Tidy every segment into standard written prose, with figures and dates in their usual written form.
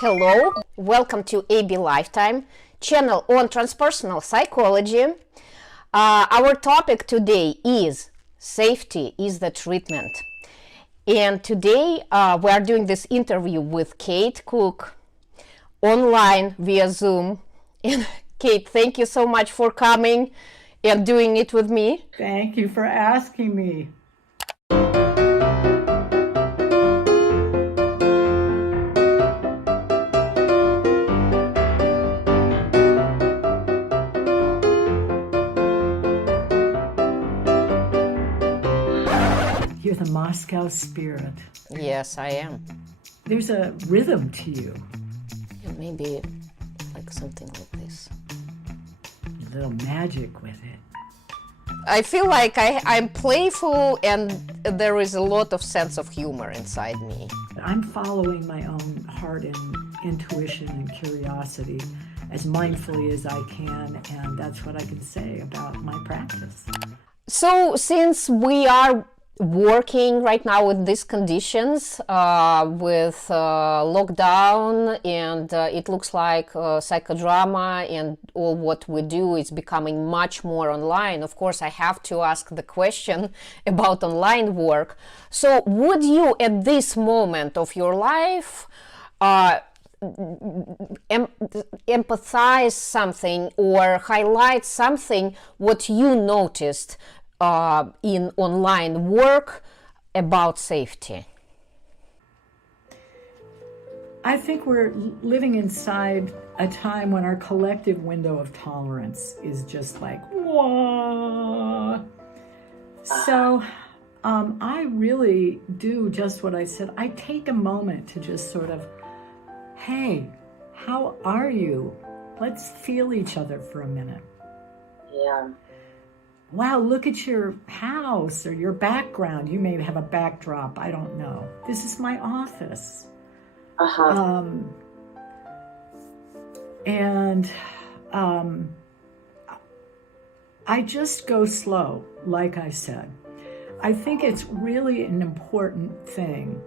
Hello, welcome to AB Lifetime, channel on transpersonal psychology. Our topic today is safety is the treatment. And today we are doing this interview with Kate Cook online via Zoom. And Kate, thank you so much for coming and doing it with me. Thank you for asking me. You're the Moscow spirit. Yes, I am. There's a rhythm to you. Yeah, maybe like something like this. A little magic with it. I feel like I'm playful and there is a lot of sense of humor inside me. I'm following my own heart and intuition and curiosity as mindfully as I can, and that's what I can say about my practice. So since we are working right now with these conditions, with lockdown, and it looks like psychodrama and all what we do is becoming much more online, of course I have to ask the question about online work. So would you at this moment of your life empathize something or highlight something what you noticed in online work about safety? I think we're living inside a time when our collective window of tolerance is just like, whoa. So I really do just what I said. I take a moment to just sort of, hey, how are you? Let's feel each other for a minute. Yeah. Wow, look at your house or your background. You may have a backdrop. I don't know. This is my office. I just go slow, like I said. I think it's really an important thing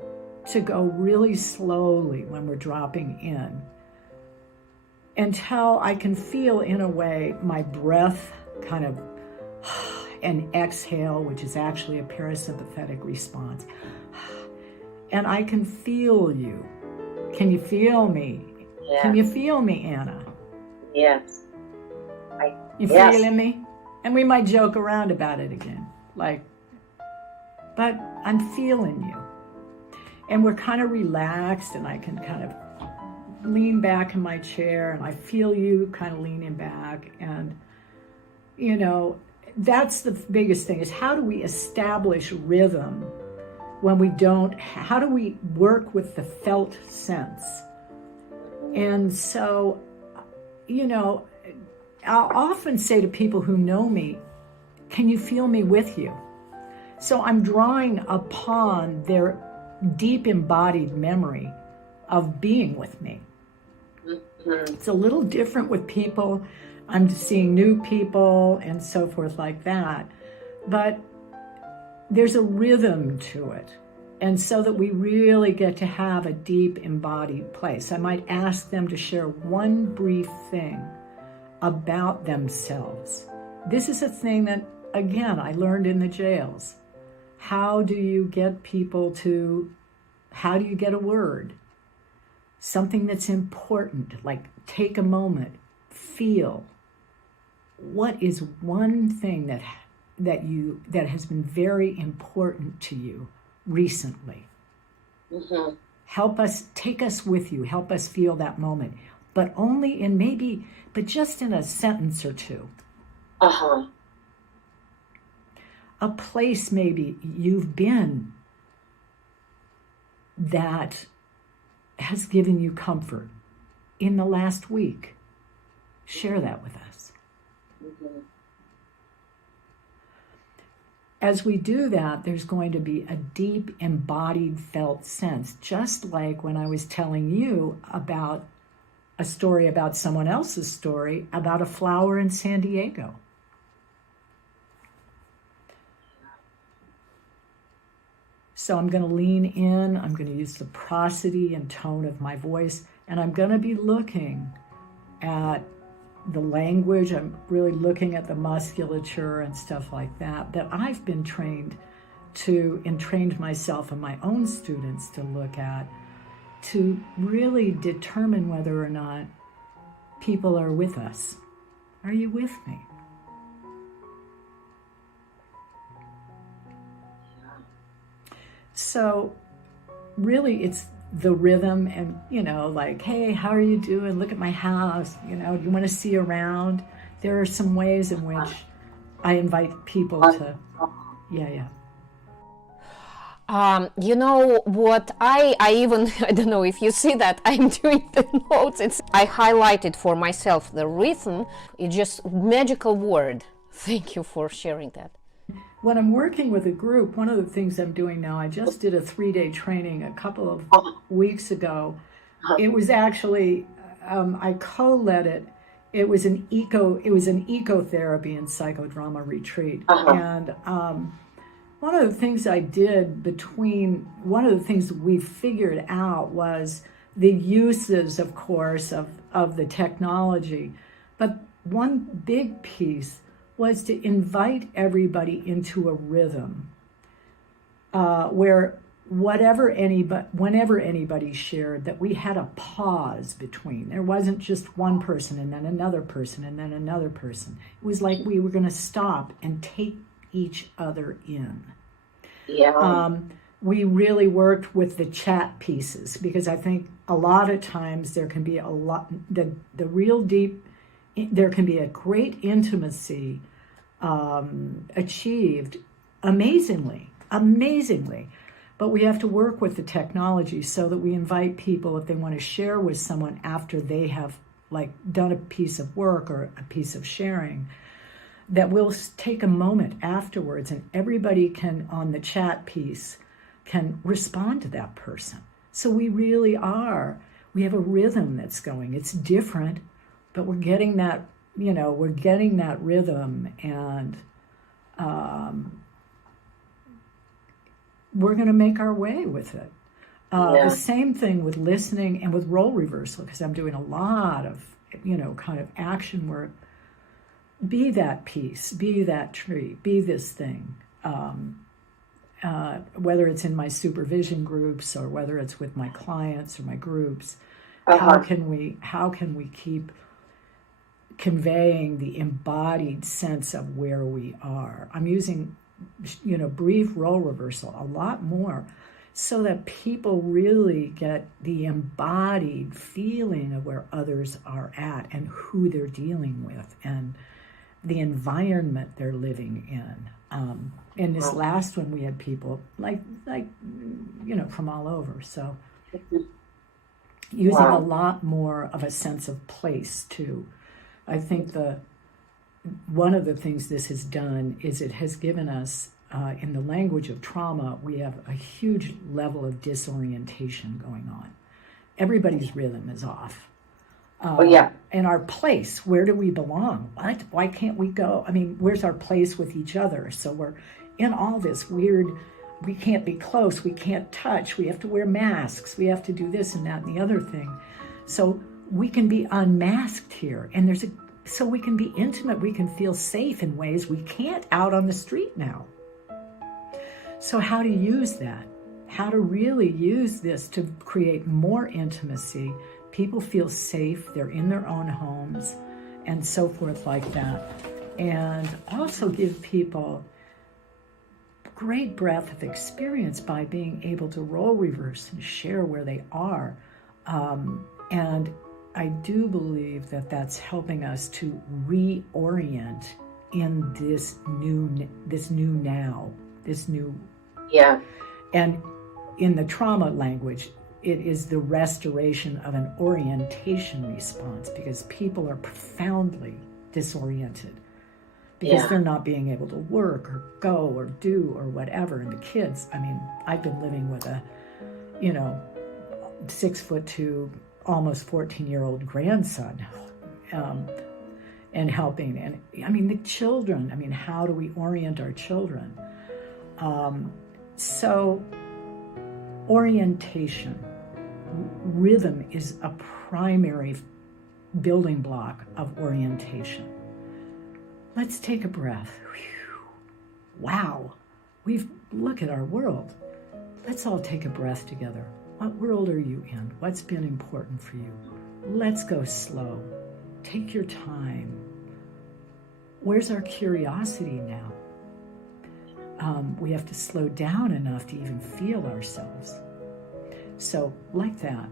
to go really slowly when we're dropping in until I can feel, in a way, my breath kind of and exhale, which is actually a parasympathetic response. And I can feel you. Can you feel me? Yeah. Can you feel me, Anna? Yes. You Yes. feeling me? And we might joke around about it again, like, but I'm feeling you. And we're kind of relaxed, and I can kind of lean back in my chair, and I feel you kind of leaning back. And, you know, that's the biggest thing, is how do we establish rhythm when we don't, how do we work with the felt sense? And so, you know, I'll often say to people who know me, can you feel me with you? So I'm drawing upon their deep embodied memory of being with me. Mm-hmm. It's a little different with people. I'm seeing new people and so forth like that. But there's a rhythm to it. And so that we really get to have a deep embodied place. I might ask them to share one brief thing about themselves. This is a thing that, again, I learned in the jails. How do you get people to, how do you get a word? Something that's important, like take a moment, feel. What is one thing that has been very important to you recently? Mm-hmm. Help us, take us with you, help us feel that moment, but only in maybe, but just in a sentence or two. A place maybe you've been that has given you comfort in the last week. Share that with us. Mm-hmm. As we do that, there's going to be a deep embodied felt sense, just like when I was telling you about a story about someone else's story about a flower in San Diego. So I'm going to lean in, I'm going to use the prosody and tone of my voice, and I'm going to be looking at the language. I'm really looking at the musculature and stuff like that I've been trained to, and trained myself and my own students to look at, to really determine whether or not people are with us. Are you with me? So really it's the rhythm and, like, hey, how are you doing? Look at my house. Do you want to see around? There are some ways in which I invite people to, yeah. You know what, I even, I don't know if you see that, I'm doing the notes. I highlighted for myself the rhythm. It's just magical word. Thank you for sharing that. When I'm working with a group, one of the things I'm doing now, I just did a 3-day training a couple of weeks ago. It was actually, I co-led it. It was an ecotherapy and psychodrama retreat. And one of the things I did one of the things we figured out was the uses, of course, of the technology. But one big piece was to invite everybody into a rhythm where whenever anybody shared, that we had a pause between. There wasn't just one person and then another person and then another person. It was like we were going to stop and take each other in. Yeah. We really worked with the chat pieces, because I think a lot of times there can be there can be a great intimacy achieved amazingly, but we have to work with the technology so that we invite people, if they want to share with someone after they have done a piece of work or a piece of sharing, that we'll take a moment afterwards and everybody can, on the chat piece, can respond to that person. So we have a rhythm that's going. It's different, but we're getting that, rhythm, and we're going to make our way with it. The same thing with listening and with role reversal, because I'm doing a lot of, kind of action work. Be that piece, be that tree, be this thing. Whether it's in my supervision groups or whether it's with my clients or my groups, how can we keep conveying the embodied sense of where we are? I'm using, brief role reversal a lot more, so that people really get the embodied feeling of where others are at and who they're dealing with and the environment they're living in. In this last one, we had people from all over. So using a lot more of a sense of place too. I think one of the things this has done is it has given us, in the language of trauma, we have a huge level of disorientation going on. Everybody's rhythm is off. And our place, where do we belong? What? Why can't we go? I mean, where's our place with each other? So we're in all this weird, we can't be close, we can't touch, we have to wear masks, we have to do this and that and the other thing. So we can be unmasked here, and so we can be intimate, we can feel safe in ways we can't out on the street now. So how to use that? How to really use this to create more intimacy. People feel safe, they're in their own homes, and so forth like that. And also give people great breadth of experience by being able to role reverse and share where they are. And I do believe that that's helping us to reorient in this new now. And in the trauma language, it is the restoration of an orientation response, because people are profoundly disoriented because they're not being able to work or go or do or whatever. And the kids, I mean, I've been living with a, 6'2", almost 14-year-old grandson, and helping. And I mean, the children, how do we orient our children? So orientation, rhythm is a primary building block of orientation. Let's take a breath. Whew. Wow, look at our world. Let's all take a breath together. What world are you in? What's been important for you? Let's go slow. Take your time. Where's our curiosity now? We have to slow down enough to even feel ourselves. So, like that,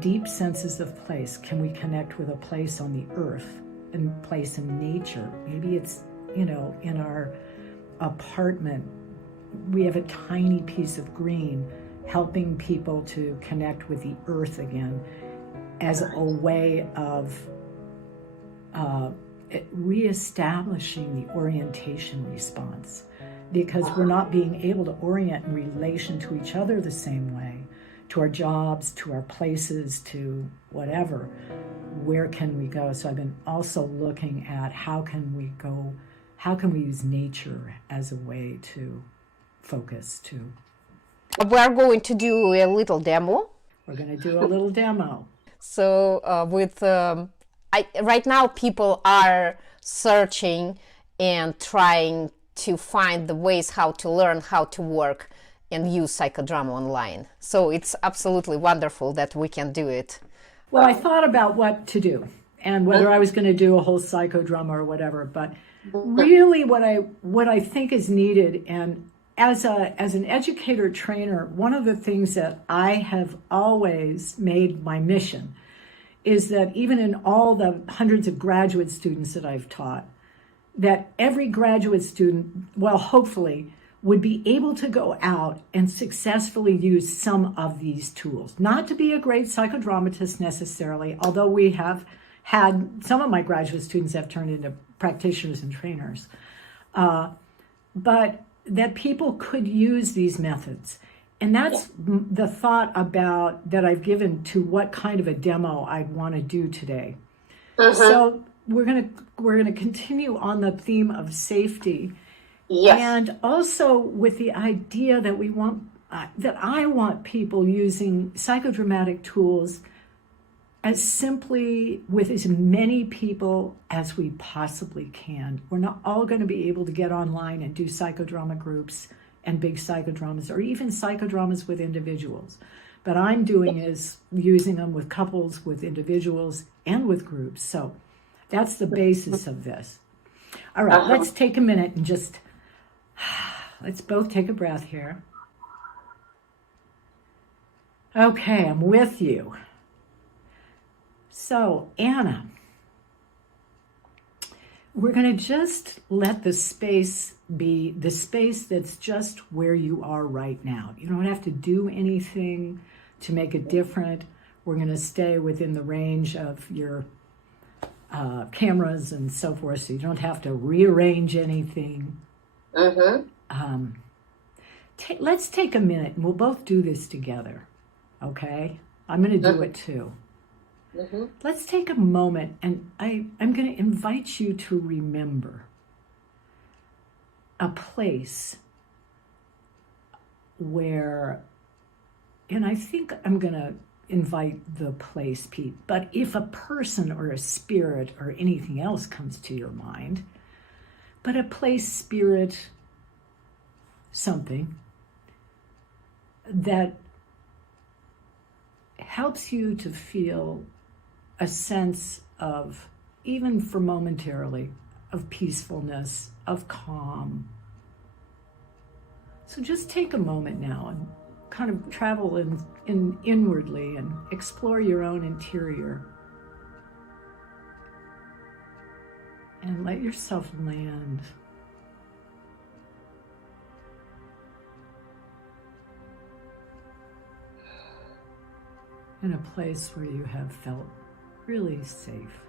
deep senses of place. Can we connect with a place on the earth, a place in nature? Maybe it's, in our apartment, we have a tiny piece of green, helping people to connect with the earth again as a way of reestablishing the orientation response, because we're not being able to orient in relation to each other the same way, to our jobs, to our places, to whatever. Where can we go? So I've been also looking at how can we use nature as a way to focus too. We're going to do a little demo. We're going to do a little demo. So right now people are searching and trying to find the ways how to learn how to work and use psychodrama online. So it's absolutely wonderful that we can do it. Well, I thought about what to do and whether I was going to do a whole psychodrama or whatever, but really what I think is needed, and as an educator trainer, one of the things that I have always made my mission is that even in all the hundreds of graduate students that I've taught, that every graduate student, well, hopefully, would be able to go out and successfully use some of these tools. Not to be a great psychodramatist necessarily, although we have had, some of my graduate students have turned into practitioners and trainers, but that people could use these methods. And that's the thought about that I've given to what kind of a demo I'd want to do today. So we're gonna continue on the theme of safety, and also with the idea that I want people using psychodramatic tools as simply with as many people as we possibly can. We're not all going to be able to get online and do psychodrama groups and big psychodramas, or even psychodramas with individuals. But I'm doing is using them with couples, with individuals, and with groups. So that's the basis of this. All right, let's take a minute and just, let's both take a breath here. Okay, I'm with you. So, Anna, we're going to just let the space be the space that's just where you are right now. You don't have to do anything to make it different. We're going to stay within the range of your cameras and so forth, so you don't have to rearrange anything. Let's take a minute, and we'll both do this together, okay? I'm going to do it too. Let's take a moment, and I'm going to invite you to remember a place where, and I think I'm going to invite the place, Pete, but if a person or a spirit or anything else comes to your mind, but a place, spirit, something that helps you to feel a sense of, even for momentarily, of peacefulness, of calm. So just take a moment now and kind of travel in inwardly and explore your own interior. And let yourself land. In a place where you have felt really safe,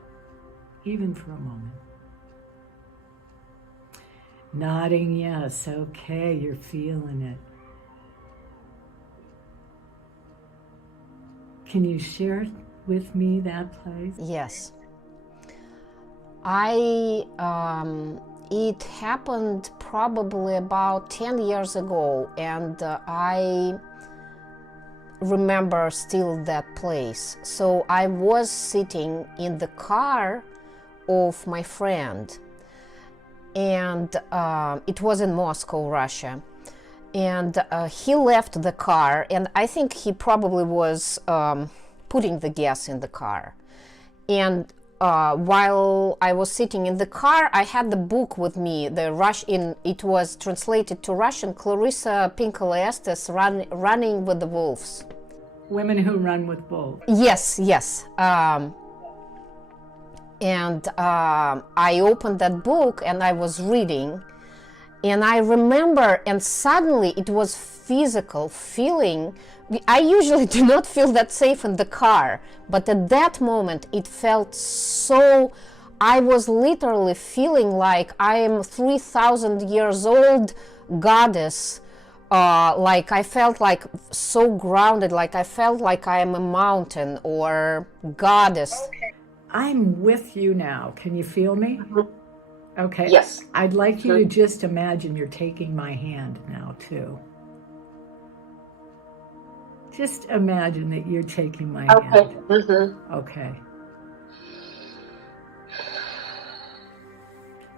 even for a moment. Nodding yes, okay, you're feeling it. Can you share with me that place? Yes. I it happened probably about 10 years ago, and I remember still that place. So I was sitting in the car of my friend, and it was in Moscow, Russia. And he left the car, and I think he probably was putting the gas in the car. And while I was sitting in the car, I had the book with me, it was translated to Russian, Clarissa Pinkola-Estes, Running with the Wolves. Women Who Run with Wolves. Yes. And I opened that book and I was reading, and I remember, and suddenly it was physical feeling. I usually do not feel that safe in the car, but at that moment it felt so, I was literally feeling like I am 3,000 years old goddess. Like I felt like so grounded, like I felt like I am a mountain or goddess. Okay. I'm with you now. Can you feel me? Mhm. Okay. Yes. I'd like you to just imagine you're taking my hand now, too. Just imagine that you're taking my Okay. hand. Mm-hmm. Okay.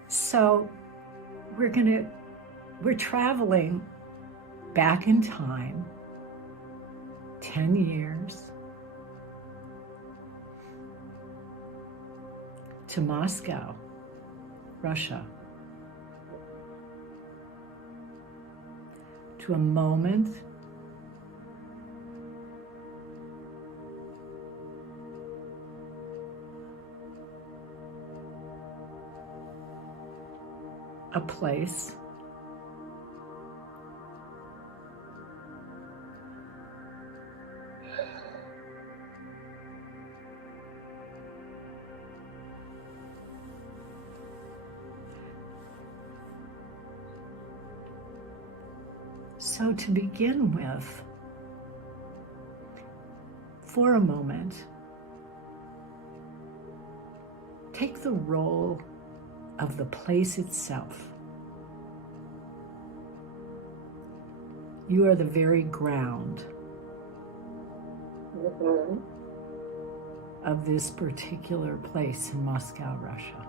So we're traveling back in time 10 years to Moscow, Russia, to a moment a place So to begin with, for a moment, take the role of the place itself. You are the very ground Mm-hmm. of this particular place in Moscow, Russia.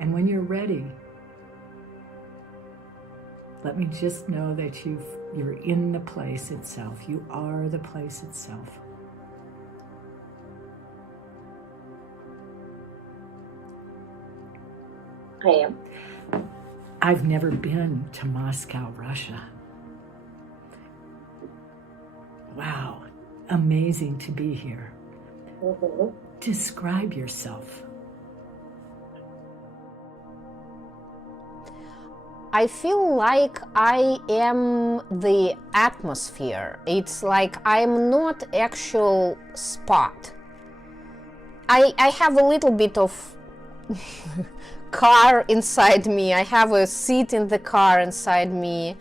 And when you're ready, let me just know that you're in the place itself. You are the place itself. I am. I've never been to Moscow, Russia. Wow, amazing to be here. Mm-hmm. Describe yourself. I feel like I am the atmosphere. It's like I'm not actual spot. I have a little bit of car inside me. I have a seat in the car inside me,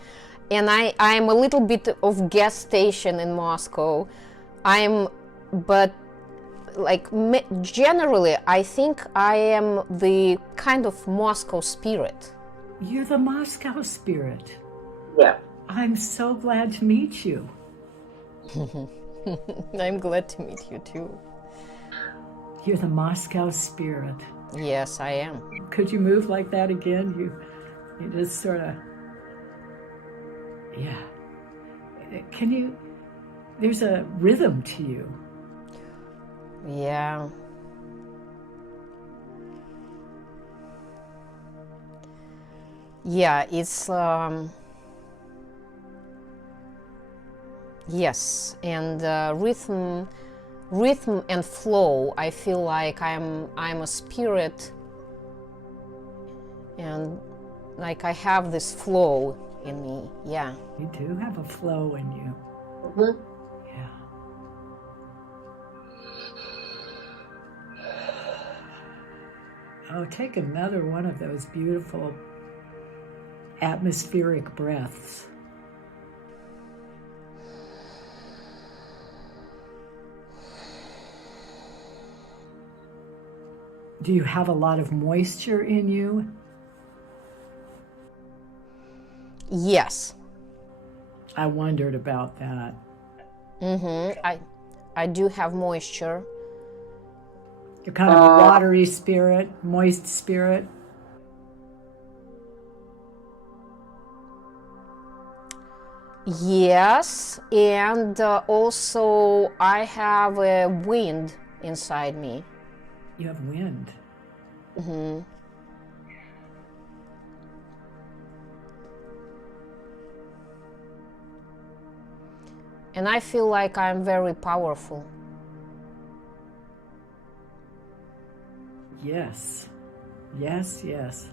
and I'm a little bit of gas station in Moscow. But like generally, I think I am the kind of Moscow spirit. You're the Moscow spirit. Yeah. I'm so glad to meet you. I'm glad to meet you too. You're the Moscow spirit. Yes, I am. Could you move like that again? You just sort of, yeah. Can you, there's a rhythm to you. Yeah. Yeah, it's yes, and rhythm and flow. I feel like I'm a spirit, and like I have this flow in me. Yeah. You do have a flow in you. Mm-hmm. Yeah. Oh, take another one of those beautiful atmospheric breaths. Do you have a lot of moisture in you? Yes. I wondered about that. I do have moisture. You're kind of a watery spirit, moist spirit. Yes, and also I have a wind inside me. You have wind. And I feel like I'm very powerful. Yes. Yes, yes.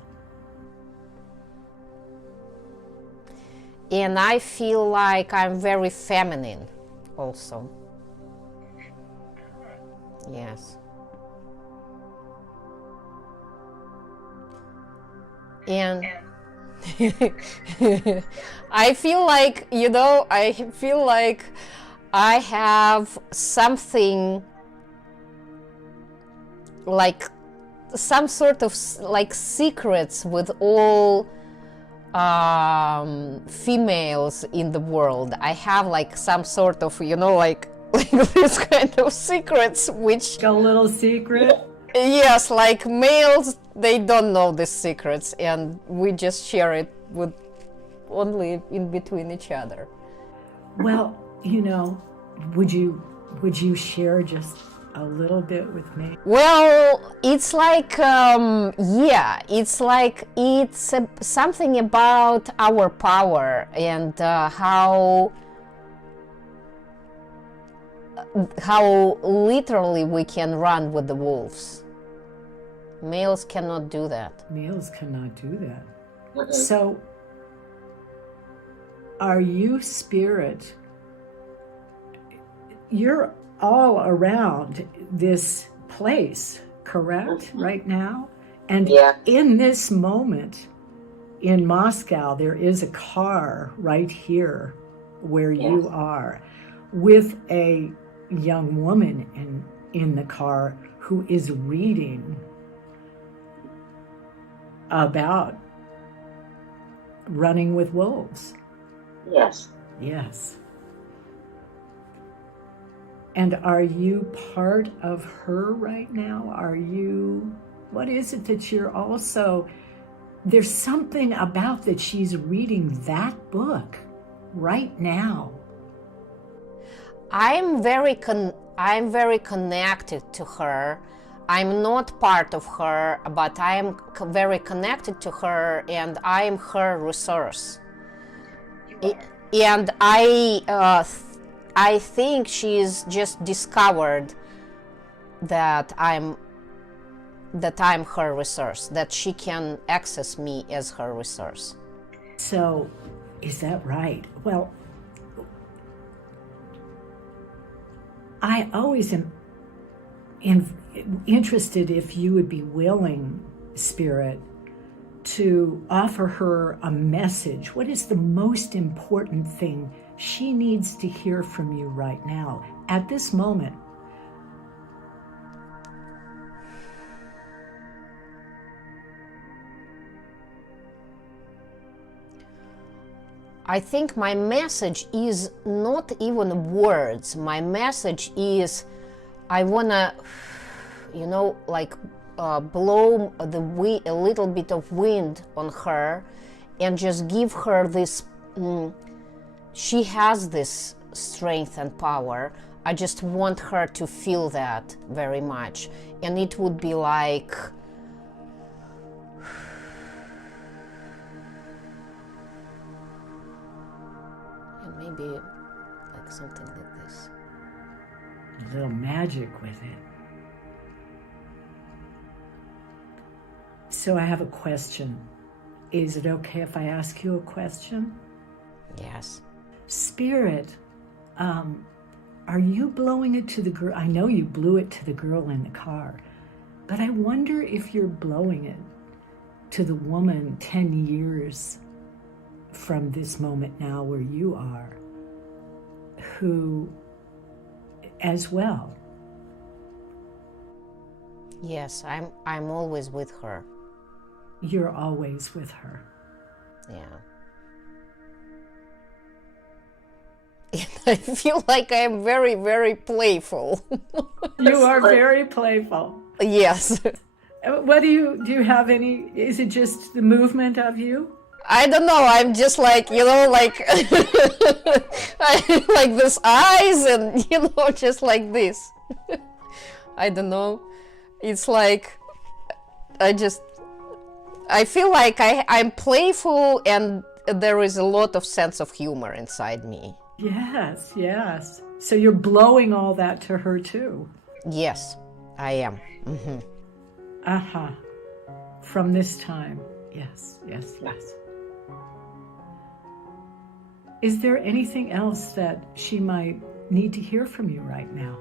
And I feel like I'm very feminine also. Yes. And I feel like, I feel like I have something like some sort of like secrets with all females in the world. I have like some sort of, like this kind of secrets which... A little secret? Yes, like males, they don't know these secrets, and we just share it with only in between each other. Well, would you share just a little bit with me? Well, it's like, it's something about our power and how literally we can run with the wolves. Males cannot do that. Males cannot do that. So, are you spirit? You're all around this place, correct, right now? And in this moment, in Moscow, there is a car right here where you are, with a young woman in the car who is reading about running with wolves. Yes. Yes. And are you part of her right now? What is it that you're also, there's something about that she's reading that book right now. I'm very connected to her. I'm not part of her, but I am very connected to her, and I am her resource. And I think she's just discovered that I'm her resource, that she can access me as her resource. So, is that right? Well, I always am interested if you would be willing, Spirit, to offer her a message. What is the most important thing she needs to hear from you right now, at this moment? I think my message is not even words. My message is, I wanna, blow a little bit of wind on her and just give her this, she has this strength and power. I just want her to feel that very much. And it would be like, and maybe like something like this. A little magic with it. So I have a question. Is it okay if I ask you a question? Yes. Spirit, are you blowing it to the girl? I know you blew it to the girl in the car, but I wonder if you're blowing it to the woman 10 years from this moment now where you are, who as well. Yes, I'm always with her. You're always with her. Yeah. And I feel like I'm very, very playful. You are very playful. Yes. What do you have any, is it just the movement of you? I don't know, I'm just like, like like this eyes and just like this. I don't know. It's like I feel like I'm playful and there is a lot of sense of humor inside me. Yes, yes. So you're blowing all that to her too. Yes, I am. Mm-hmm. Uh-huh. From this time. Yes, yes, yes. Is there anything else that she might need to hear from you right now?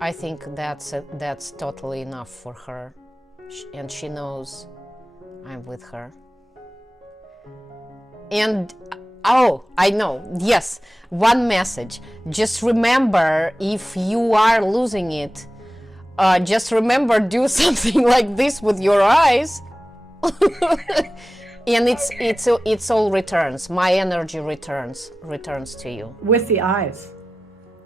I think that's totally enough for her, and she knows I'm with her. And oh, I know, yes, one message. Just remember, if you are losing it, just remember, do something like this with your eyes. And it's all returns. My energy returns to you. With the eyes.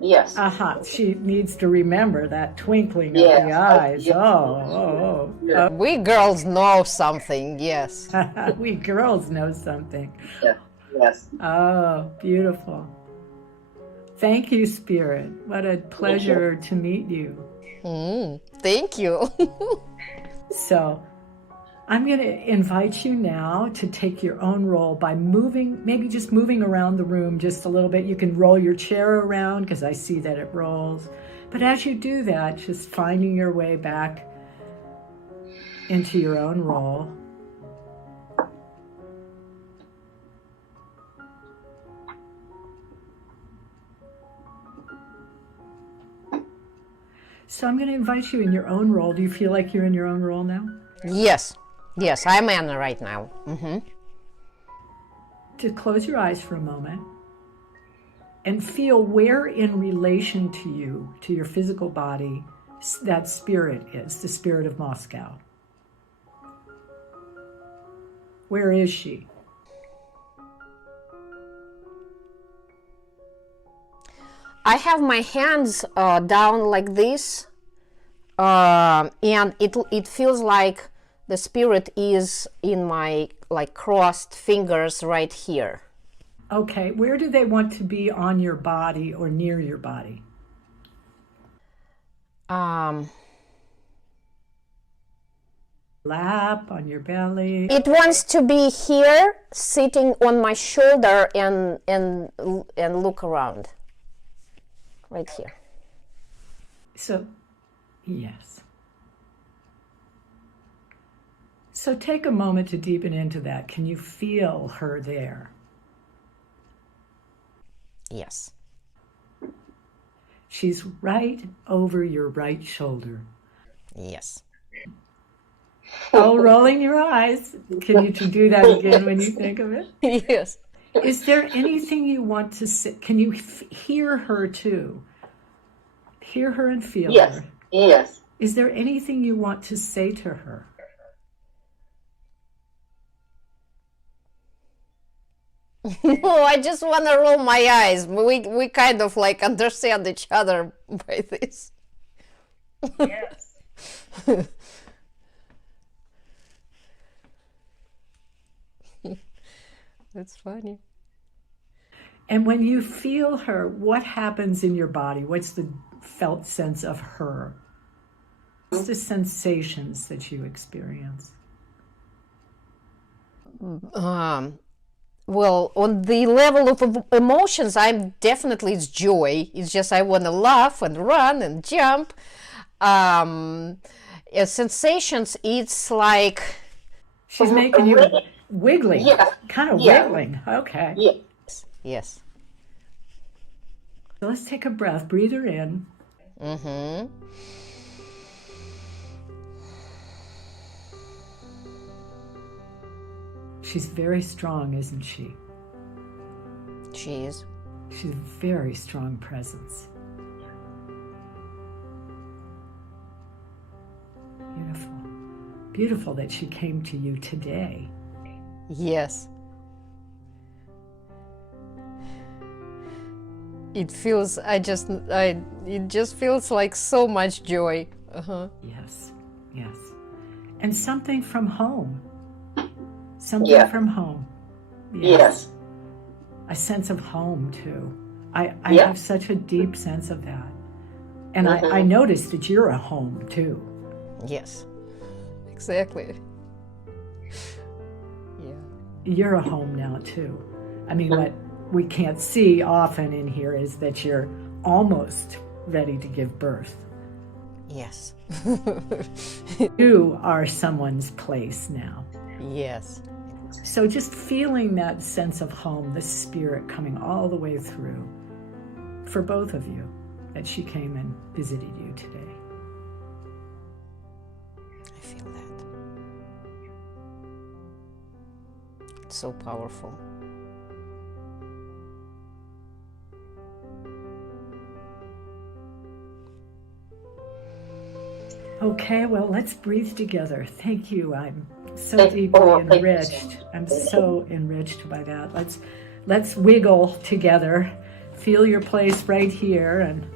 Yes. Uh-huh. She needs to remember that twinkling of Yes. the eyes. Yes. Oh. We girls know something, yes. We girls know something. Yes. Yes. Oh, beautiful. Thank you, Spirit. What a pleasure to meet you. Thank you. So I'm going to invite you now to take your own role by moving, maybe just moving around the room just a little bit. You can roll your chair around because I see that it rolls. But as you do that, just finding your way back into your own role. So I'm going to invite you in your own role. Do you feel like you're in your own role now? Yes, I'm Anna right now. To close your eyes for a moment and feel where in relation to you, to your physical body, that spirit is, the spirit of Moscow. Where is she? I have my hands down like this, and it feels like the spirit is in my like crossed fingers right here. Okay, where do they want to be on your body or near your body? Lap, on your belly? It wants to be here, sitting on my shoulder and look around. Right here. So, yes. So take a moment to deepen into that. Can you feel her there? Yes. She's right over your right shoulder. Yes. Oh, rolling your eyes. Can you do that again when you think of it? Yes. Is there anything you want to say? Can you hear her too? Hear her and feel her. Yes. Is there anything you want to say to her? No, I just want to roll my eyes. We kind of like understand each other by this. Yes. That's funny. And when you feel her, what happens in your body? What's the felt sense of her? What's the sensations that you experience? Well, on the level of emotions, it's joy. It's just I want to laugh and run and jump. Sensations, it's like... She's making you wiggling. Yeah. Kind of Yeah. wiggling. Okay. Yes. So let's take a breath. Breathe her in. Mm-hmm. She's very strong, isn't she? She is. She's a very strong presence. beautiful that she came to you today. Yes. It just feels like so much joy. Yes, yes. And something from home. Something Yeah. from home. Yes. A sense of home, too. I Yeah. have such a deep sense of that. And Mhm. I noticed that you're a home, too. Yes, exactly. Yeah. You're a home now, too. I mean, what we can't see often in here is that you're almost ready to give birth. Yes. You are someone's place now. Yes. So just feeling that sense of home, the spirit coming all the way through for both of you, that she came and visited you today. I feel that. It's so powerful. Okay, well, let's breathe together. Thank you. I'm so Thank- deeply oh, thank you so enriched. much. I'm Thank so enriched by that. Let's wiggle together. Feel your place right here, and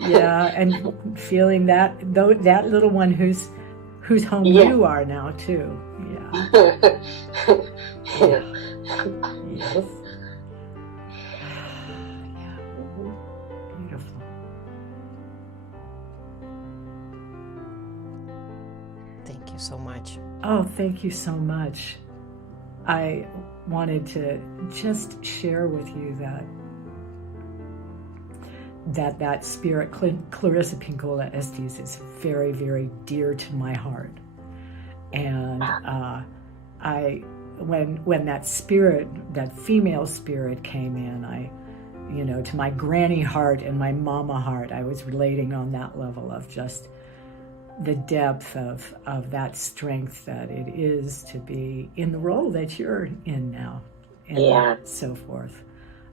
yeah, and feeling that little one whose home Yeah. you are now too. Yeah. Yeah. Yes. Yeah. Beautiful. Thank you so much. Oh, thank you so much. I wanted to just share with you that spirit, Clarissa Pinkola Estes, is very, very dear to my heart. And when that spirit, that female spirit came in, to my granny heart and my mama heart, I was relating on that level of just the depth of that strength that it is to be in the role that you're in now, and so forth.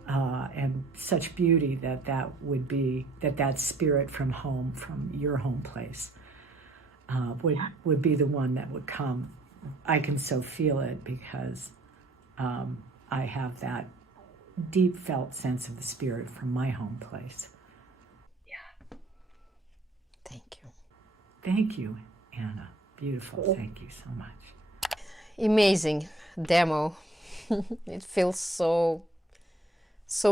And such beauty that would be that spirit from home, from your home place, would be the one that would come. I can so feel it because I have that deep felt sense of the spirit from my home place. Thank you. Thank you, Anna. Beautiful. Thank you so much. Amazing demo. It feels so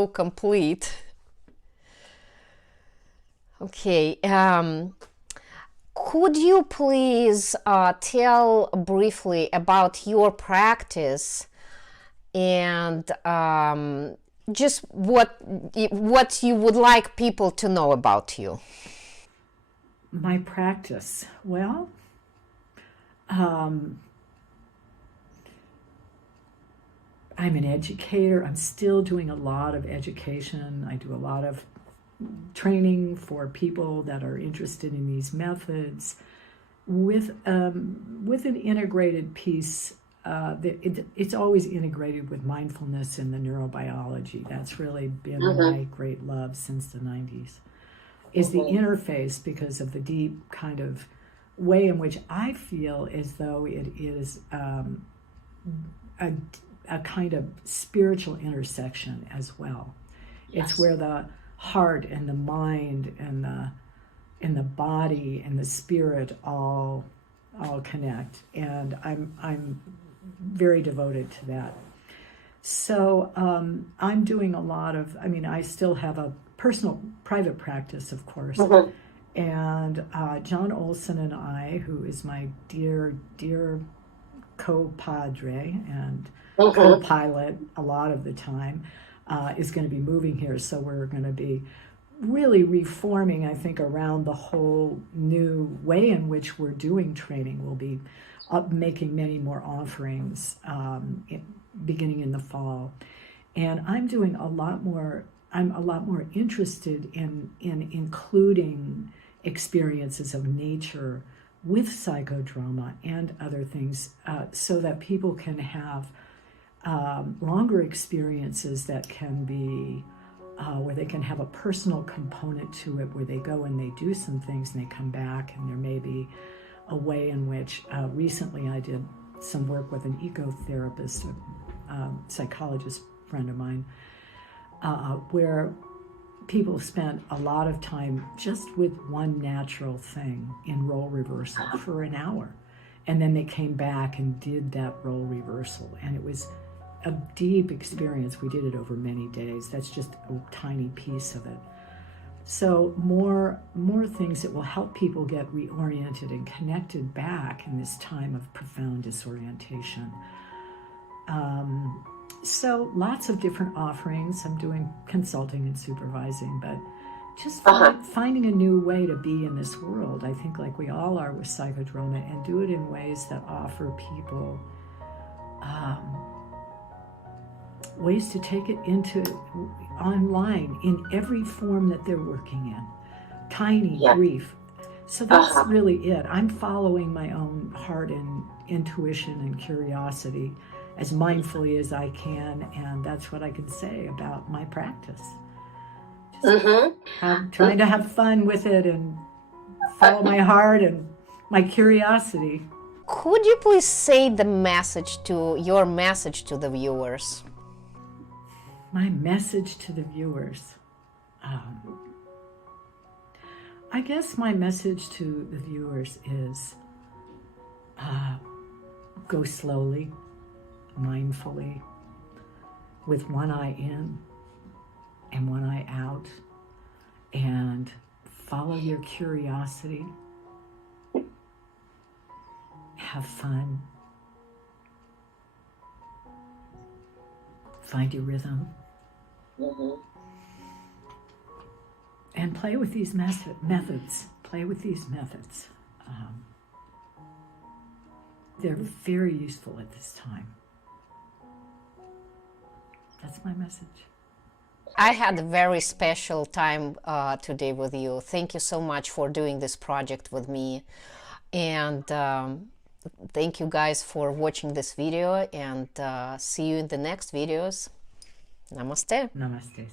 complete. Okay. Could you please tell briefly about your practice and just what you would like people to know about you? My practice. Well, I'm an educator. I'm still doing a lot of education. I do a lot of training for people that are interested in these methods with an integrated piece. It's always integrated with mindfulness and the neurobiology. That's really been my great love since the 90s. Is the interface, because of the deep kind of way in which I feel as though it is a kind of spiritual intersection as well. Yes. It's where the heart and the mind and the body and the spirit all connect, and I'm very devoted to that. So I'm doing a lot of. I still have a personal private practice, of course. And John Olson and I, who is my dear co-padre and co-pilot a lot of the time, is going to be moving here. So we're going to be really reforming, I think, around the whole new way in which we're doing training. We'll be making many more offerings beginning in the fall. And I'm doing a lot more interested in including experiences of nature with psychodrama and other things, so that people can have longer experiences that can be where they can have a personal component to it, where they go and they do some things and they come back, and there may be a way in which recently I did some work with an ecotherapist, a psychologist friend of mine, where people spent a lot of time just with one natural thing in role reversal for an hour. And then they came back and did that role reversal. And it was a deep experience. We did it over many days. That's just a tiny piece of it. So more things that will help people get reoriented and connected back in this time of profound disorientation. So lots of different offerings. I'm doing consulting and supervising, but just finding a new way to be in this world. I think like we all are with Psychodrama, and do it in ways that offer people ways to take it into online in every form that they're working in. Tiny, brief. So that's really it. I'm following my own heart and intuition and curiosity as mindfully as I can, and that's what I can say about my practice. I'm trying to have fun with it and follow my heart and my curiosity. Could you please say your message to the viewers? My message to the viewers. I guess my message to the viewers is go slowly, mindfully, with one eye in and one eye out, and follow your curiosity. Have fun. Find your rhythm. And play with these methods. Play with these methods. They're very useful at this time. That's my message. I had a very special time today with you. Thank you so much for doing this project with me. And thank you guys for watching this video, and see you in the next videos. Namaste. Namaste.